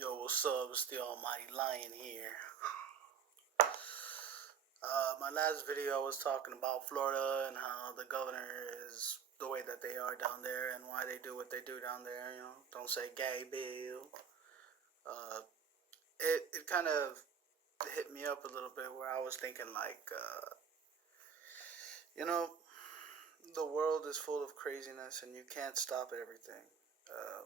Yo, what's up? It's the Almighty Lion here. My last video I was talking about Florida and how the governor is the way that they are down there and why they do what they do down there. Don't say gay, Bill. Uh, it kind of hit me up a little bit where I was thinking like, you know, the world is full of craziness and you can't stop everything. Uh,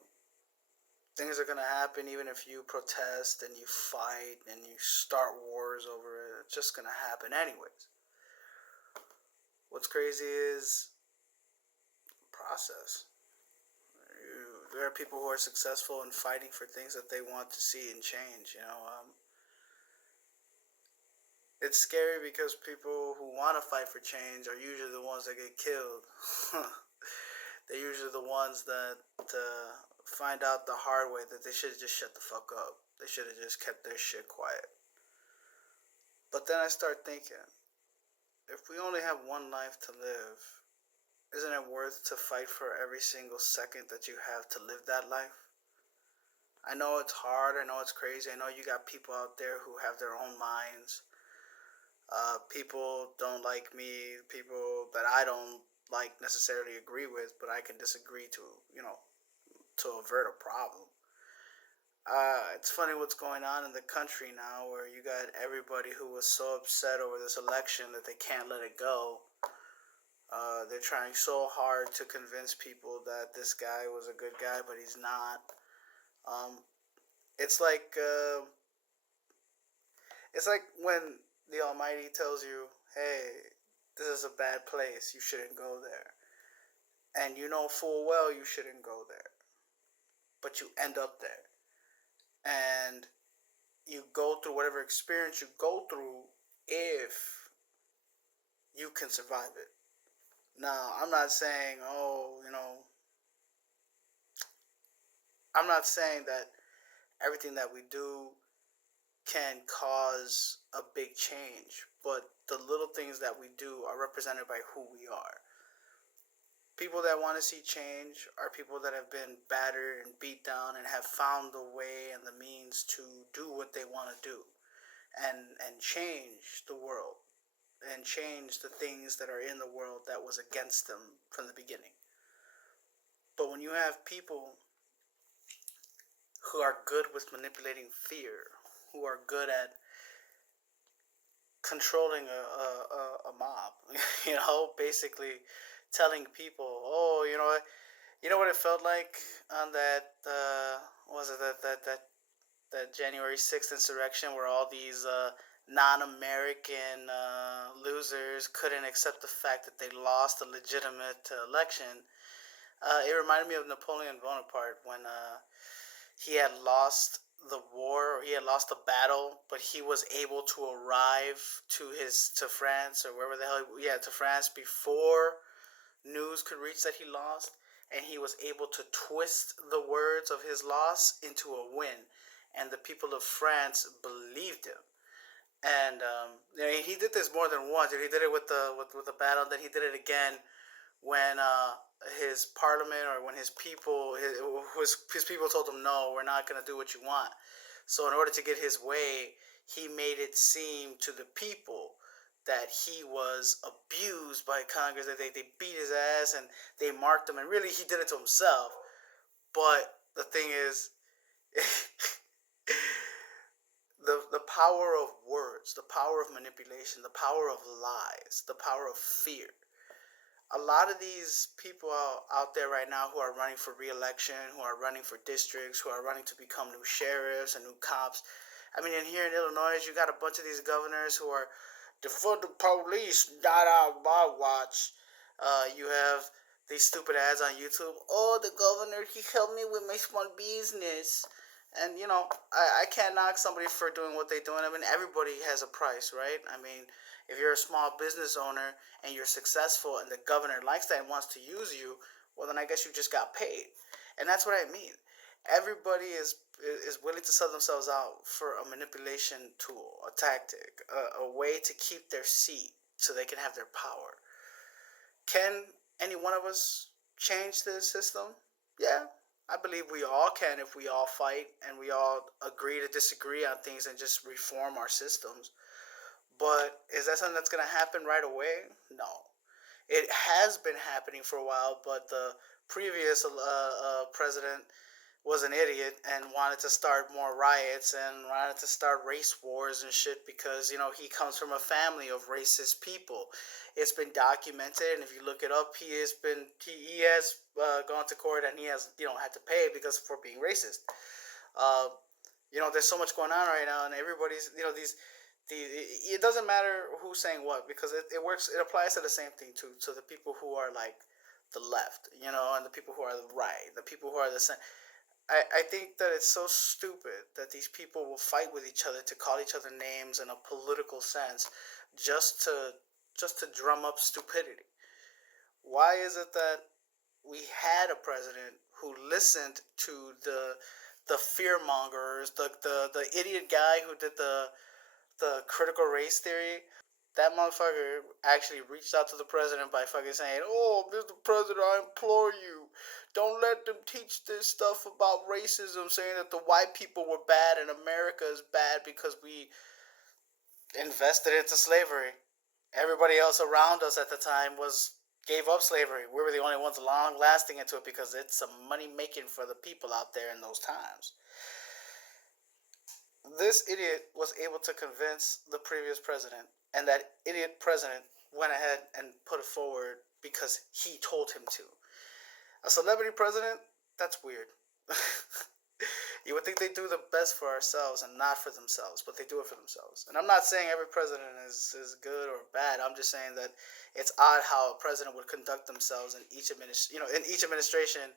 Things are gonna happen even if you protest and you fight and you start wars over it. It's just gonna happen anyways. What's crazy is process. There are people who are successful in fighting for things that they want to see and change. It's scary because people who want to fight for change are usually the ones that get killed. They're usually the ones that find out the hard way that they should have just shut the fuck up. They should have just kept their shit quiet. But then I start thinking, if we only have one life to live, isn't it worth to fight for every single second that you have to live that life? I know it's hard. I know it's crazy. I know you got people out there who have their own minds. People don't like me. People that I don't like necessarily agree with, but I can disagree to avert a problem. It's funny what's going on in the country now where you got everybody who was so upset over this election that they can't let it go. They're trying so hard to convince people that this guy was a good guy, but he's not. Um, it's like uh, it's like when the Almighty tells you, "Hey, this is a bad place. You shouldn't go there," and you know full well you shouldn't go there, but you end up there, and you go through whatever experience you go through if you can survive it. Now, I'm not saying, I'm not saying that everything that we do can cause a big change, but the little things that we do are represented by who we are. People that want to see change are people that have been battered and beat down and have found the way and the means to do what they want to do and change the world and change the things that are in the world that was against them from the beginning. But when you have people who are good with manipulating fear, who are good at controlling a mob, basically telling people, oh, you know what it felt like on that, was it that January 6th insurrection where all these non-American losers couldn't accept the fact that they lost a legitimate election. It reminded me of Napoleon Bonaparte when he had lost the war or he had lost the battle, but he was able to arrive to France or wherever the hell, to France before news could reach that he lost, and he was able to twist the words of his loss into a win, and the people of France believed him. And he did this more than once. He did it with the battle, and then he did it again when his parliament or when his people his people told him, no, we're not going to do what you want. So in order to get his way, he made it seem to the people that he was abused by Congress, that they beat his ass and they marked him, and really he did it to himself. But the thing is, the power of words, the power of manipulation, the power of lies, the power of fear. A lot of these people out there right now who are running for re-election, who are running for districts, who are running to become new sheriffs and new cops. I mean, in here in Illinois, you got a bunch of these governors who are defund the police, not on my watch. You have these stupid ads on YouTube. Oh, the governor, he helped me with my small business. And, I can't knock somebody for doing what they're doing. I mean, everybody has a price, right? I mean, if you're a small business owner and you're successful and the governor likes that and wants to use you, well, then I guess you just got paid. And that's what I mean. Everybody is willing to sell themselves out for a manipulation tool, a tactic, a way to keep their seat so they can have their power. Can any one of us change this system? Yeah, I believe we all can if we all fight and we all agree to disagree on things and just reform our systems. But is that something that's going to happen right away? No. It has been happening for a while, but the previous president was an idiot and wanted to start more riots and wanted to start race wars and shit because he comes from a family of racist people. It's been documented, and if you look it up, he has gone to court and he has had to pay because for being racist. Uh, there's so much going on right now, and everybody's it doesn't matter who's saying what because it works. It applies to the same thing too. To the people who are like the left, and the people who are the right, the people who are the center. I think that it's so stupid that these people will fight with each other to call each other names in a political sense just to just to drum up stupidity. Why is it that we had a president who listened to the fear mongers, the idiot guy who did the critical race theory? That motherfucker actually reached out to the president by fucking saying, "Oh, Mr. President, I implore you, don't let them teach this stuff about racism, saying that the white people were bad and America is bad because we invested into slavery. Everybody else around us at the time was gave up slavery. We were the only ones long lasting into it because it's some money making for the people out there in those times." This idiot was able to convince the previous president, and that idiot president went ahead and put it forward because he told him to. A celebrity president? That's weird. You would think they do the best for ourselves and not for themselves, but they do it for themselves. And I'm not saying every president is good or bad. I'm just saying that it's odd how a president would conduct themselves in each administration,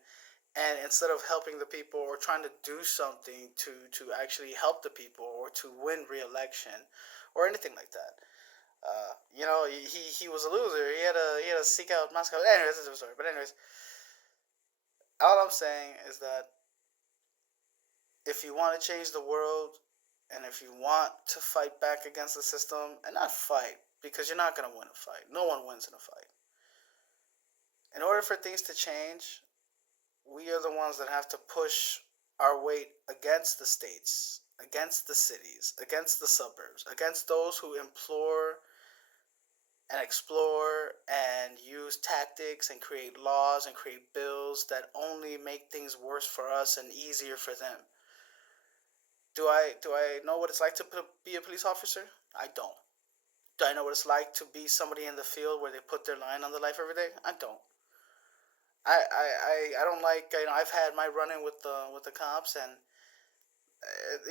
and instead of helping the people or trying to do something to actually help the people or to win re-election or anything like that. He was a loser. He had to seek out Moscow. Anyways, that's a story. But anyways, all I'm saying is that if you want to change the world and if you want to fight back against the system, and not fight because you're not gonna win a fight. No one wins in a fight. In order for things to change, we are the ones that have to push our weight against the states, against the cities, against the suburbs, against those who implore and explore and use tactics and create laws and create bills that only make things worse for us and easier for them. Do I know what it's like to be a police officer? I don't. Do I know what it's like to be somebody in the field where they put their line on the life every day? I don't. I don't like I've had my run-in with the cops, and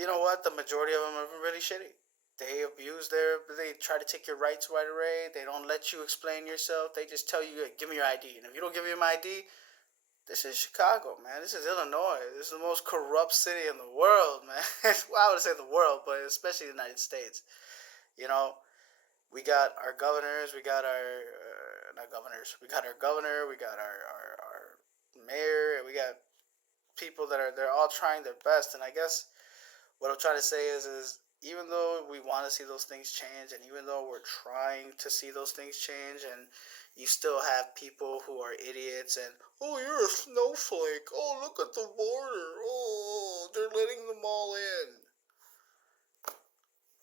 you know what, the majority of them are really shitty. They try to take your rights right away. They don't let you explain yourself. They just tell you, "Give me your ID," and if you don't give me my ID, this is Chicago, man. This is Illinois. This is the most corrupt city in the world, man. Well, I would say the world, but especially the United States. You know, we got our governors, we got our not governors, we got our governor, we got our mayor, and we got people they're all trying their best. And I guess what I'm trying to say is even though we want to see those things change, and even though we're trying to see those things change, and you still have people who are idiots and, "Oh, you're a snowflake. Oh, look at the border. Oh, they're letting them all in."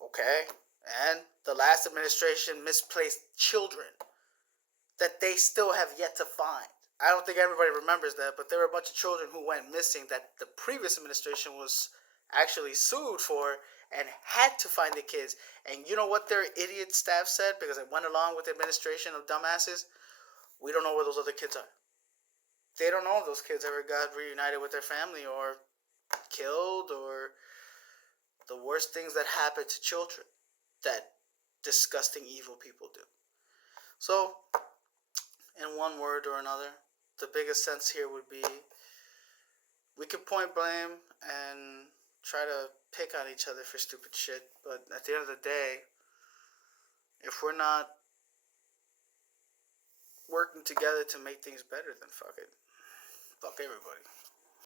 Okay, and the last administration misplaced children that they still have yet to find. I don't think everybody remembers that, but there were a bunch of children who went missing that the previous administration was actually sued for and had to find the kids. And you know what their idiot staff said, because it went along with the administration of dumbasses? "We don't know where those other kids are." They don't know if those kids ever got reunited with their family or killed, or the worst things that happen to children that disgusting evil people do. So, in one word or another, the biggest sense here would be we could point blame and try to pick on each other for stupid shit, but at the end of the day, if we're not working together to make things better, then fuck it. Fuck everybody.